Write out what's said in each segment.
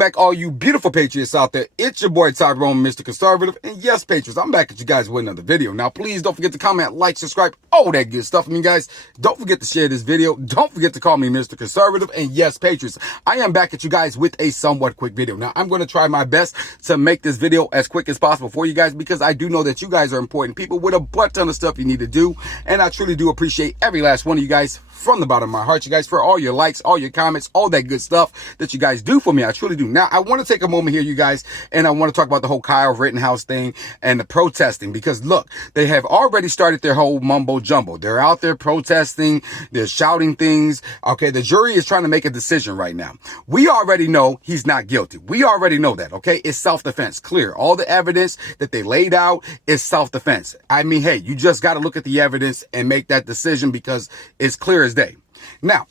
Back, all you beautiful patriots out there. It's your boy Tyrone, Mr. Conservative, and yes, patriots, I'm back at you guys with another video. Now, please don't forget to comment, like, subscribe, all that good stuff. I mean, guys, don't forget to share this video. Don't forget to call me Mr. Conservative, and yes, patriots, I am back at you guys with a somewhat quick video. Now, I'm going to try my best to make this video as quick as possible for you guys because I do know that you guys are important people with a butt ton of stuff you need to do, and I truly do appreciate every last one of you guys from the bottom of my heart, you guys, for all your likes, all your comments, all that good stuff that you guys do for me. I truly do. Now, I want to take a moment here, you guys, and I want to talk about the whole Kyle Rittenhouse thing and the protesting, because look, they have already started their whole mumbo jumbo. They're out there protesting. They're shouting things. Okay, the jury is trying to make a decision right now. We already know he's not guilty. We already know that, okay? It's self-defense, clear. All the evidence that they laid out is self-defense. I mean, hey, you just got to look at the evidence and make that decision because it's clear as day. Now,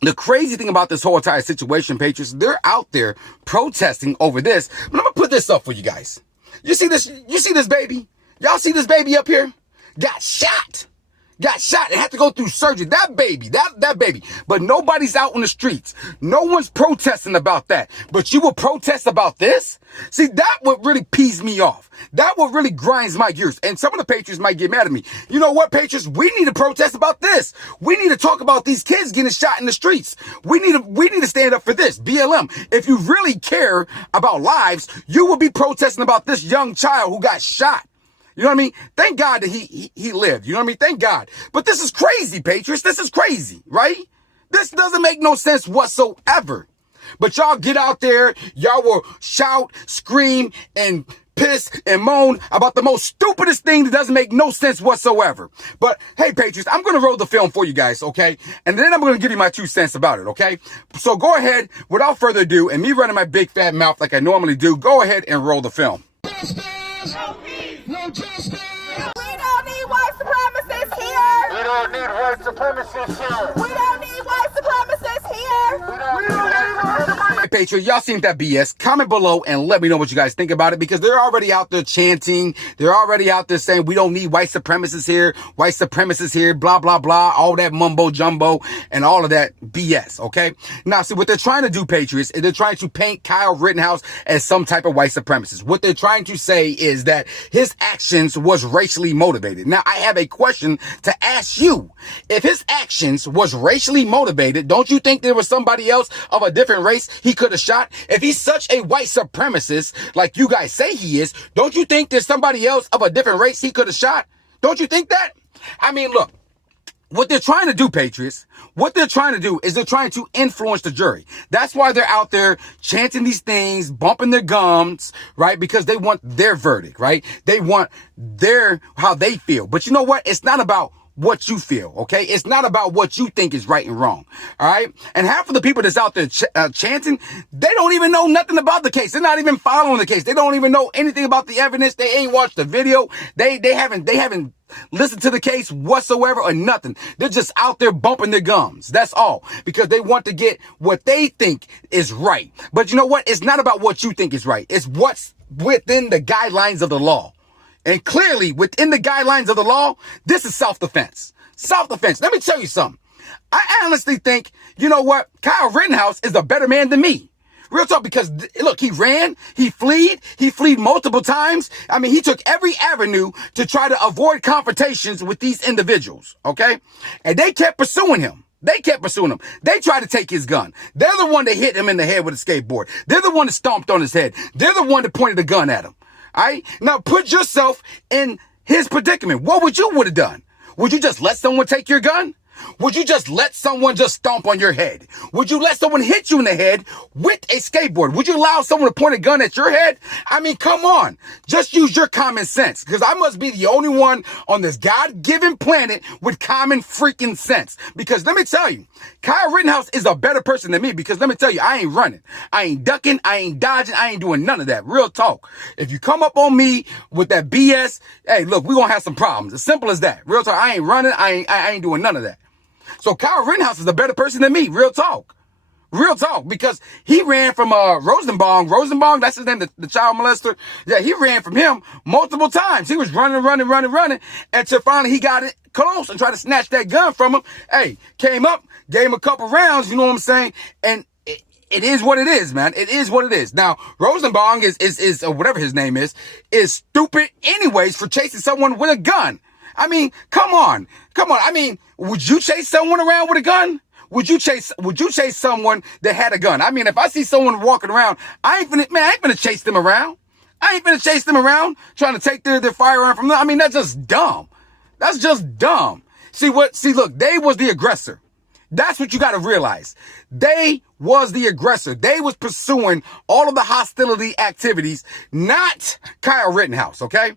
the crazy thing about this whole entire situation, patriots, they're out there protesting over this. But I'm going to put this up for you guys. You see this? You see this baby? Y'all see this baby up here? Got shot. Got shot and had to go through surgery. That baby, that baby. But nobody's out on the streets. No one's protesting about that. But you will protest about this? See, that would really pees me off. That would really grinds my gears. And some of the patriots might get mad at me. You know what, patriots? We need to protest about this. We need to talk about these kids getting shot in the streets. We need to stand up for this. BLM. If you really care about lives, you will be protesting about this young child who got shot. You know what I mean? Thank God that he lived. You know what I mean? Thank God. But this is crazy, patriots. This is crazy, right? This doesn't make no sense whatsoever. But y'all get out there. Y'all will shout, scream, and piss and moan about the most stupidest thing that doesn't make no sense whatsoever. But hey, patriots, I'm going to roll the film for you guys, okay? And then I'm going to give you my 2 cents about it, okay? So go ahead, without further ado, and me running my big fat mouth like I normally do, go ahead and roll the film. No justice! We don't need white supremacists here! We don't need white supremacists here! We don't need white supremacists here! We don't need white supremacists! Hey, patriot, y'all seen that BS? Comment below and let me know what you guys think about it, because they're already out there chanting. They're already out there saying we don't need white supremacists here, blah, blah, blah, all that mumbo jumbo and all of that BS, okay? Now, see, what they're trying to do, patriots, is they're trying to paint Kyle Rittenhouse as some type of white supremacist. What they're trying to say is that his actions was racially motivated. Now, I have a question to ask you. If his actions was racially motivated, don't you think there was somebody else of a different race he could have shot? If he's such a white supremacist, like you guys say he is, don't you think there's somebody else of a different race he could have shot? Don't you think that? I mean, look. What they're trying to do, patriots, what they're trying to do is they're trying to influence the jury. That's why they're out there chanting these things, bumping their gums, right? Because they want their verdict, right? They want how they feel. But you know what? It's not about what you feel, okay? It's not about what you think is right and wrong, all right? And half of the people that's out there chanting, they don't even know nothing about the case. They're not even following the case. They don't even know anything about the evidence. They ain't watched the video. They haven't listened to the case whatsoever or nothing. They're just out there bumping their gums. That's all. Because they want to get what they think is right. But you know what? It's not about what you think is right. It's what's within the guidelines of the law. And clearly, within the guidelines of the law, this is self-defense. Self-defense. Let me tell you something. I honestly think, you know what? Kyle Rittenhouse is a better man than me. Real talk, because look, he ran, he fled multiple times. I mean, he took every avenue to try to avoid confrontations with these individuals, okay? And they kept pursuing him. They kept pursuing him. They tried to take his gun. They're the one that hit him in the head with a skateboard. They're the one that stomped on his head. They're the one that pointed a gun at him. All right? Now put yourself in his predicament. What would you have done? Would you just let someone take your gun? Would you just let someone just stomp on your head? Would you let someone hit you in the head with a skateboard? Would you allow someone to point a gun at your head? I mean, come on. Just use your common sense, because I must be the only one on this God-given planet with common freaking sense. Because let me tell you, Kyle Rittenhouse is a better person than me, because let me tell you, I ain't running. I ain't ducking. I ain't dodging. I ain't doing none of that. Real talk. If you come up on me with that BS, hey, look, we're going to have some problems. As simple as that. Real talk. I ain't running. I ain't doing none of that. So Kyle Rittenhouse is a better person than me. Real talk. Real talk. Because he ran from Rosenbaum, that's his name, the child molester. Yeah, he ran from him multiple times. He was running. Until finally he got it close and tried to snatch that gun from him. Hey, came up, gave him a couple rounds, you know what I'm saying? And it is what it is, man. It is what it is. Now, Rosenbaum is or whatever his name is stupid anyways for chasing someone with a gun. I mean, come on. I mean, would you chase someone around with a gun? Would you chase someone that had a gun? I mean, if I see someone walking around, I ain't gonna chase them around. I ain't gonna chase them around trying to take their firearm from them. I mean, that's just dumb. That's just dumb. See, look, they was the aggressor. That's what you got to realize. They was the aggressor. They was pursuing all of the hostility activities, not Kyle Rittenhouse, okay?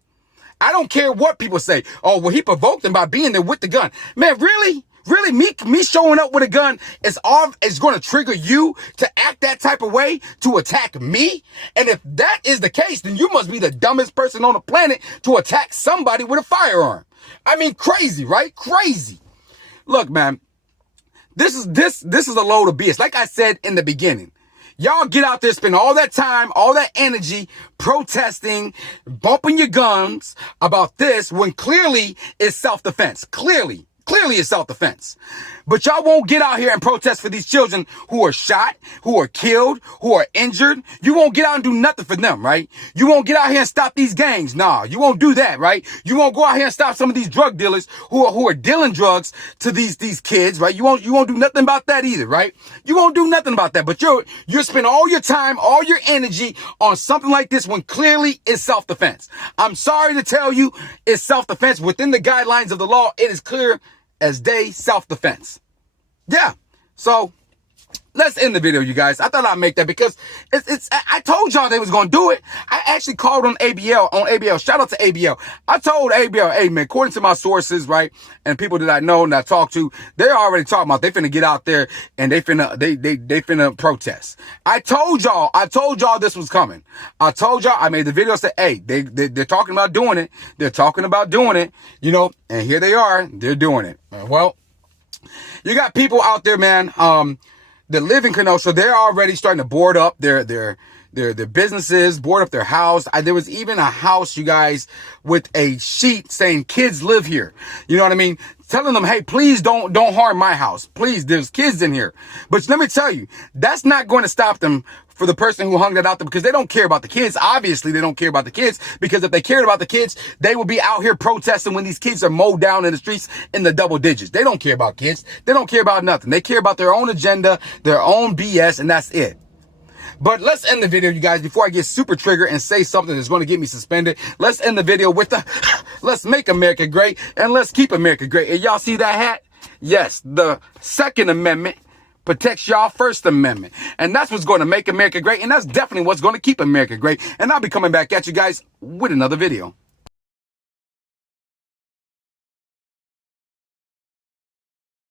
I don't care what people say. Oh, well, he provoked them by being there with the gun. Man, really? Really? Me showing up with a gun is going to trigger you to act that type of way, to attack me? And if that is the case, then you must be the dumbest person on the planet to attack somebody with a firearm. I mean, crazy, right? Crazy. Look, man. This is a load of BS. Like I said in the beginning, y'all get out there, spend all that time, all that energy protesting, bumping your guns about this when clearly it's self-defense. Clearly it's self-defense. But y'all won't get out here and protest for these children who are shot, who are killed, who are injured. You won't get out and do nothing for them, right? You won't get out here and stop these gangs. Nah, you won't do that, right? You won't go out here and stop some of these drug dealers who are dealing drugs to these kids, right? You won't do nothing about that either, right? You won't do nothing about that. But you're spending all your time, all your energy on something like this when clearly it's self-defense. I'm sorry to tell you, it's self-defense. Within the guidelines of the law, it is clear as day, self-defense. Yeah. So let's end the video, you guys. I thought I'd make that because I told y'all they was going to do it. I actually called on ABL. Shout out to ABL. I told ABL, hey man, according to my sources, right, and people that I know and I talk to, they're already talking about they finna get out there and they finna protest. I told y'all this was coming. I told y'all, I made the video say, hey, they're talking about doing it. They're talking about doing it, you know, and here they are. They're doing it. Well, you got people out there, man, that live in Kenosha. They're already starting to board up their businesses, board up their house. There was even a house, you guys, with a sheet saying kids live here. You know what I mean? Telling them, hey, please don't harm my house. Please, there's kids in here. But let me tell you, that's not going to stop them for the person who hung that out there because they don't care about the kids. Obviously, they don't care about the kids because if they cared about the kids, they would be out here protesting when these kids are mowed down in the streets in the double digits. They don't care about kids. They don't care about nothing. They care about their own agenda, their own BS, and that's it. But let's end the video, you guys, before I get super triggered and say something that's going to get me suspended. Let's end the video with the let's make America great and let's keep America great. And y'all see that hat? Yes, the Second Amendment protects y'all First Amendment. And that's what's going to make America great. And that's definitely what's going to keep America great. And I'll be coming back at you guys with another video.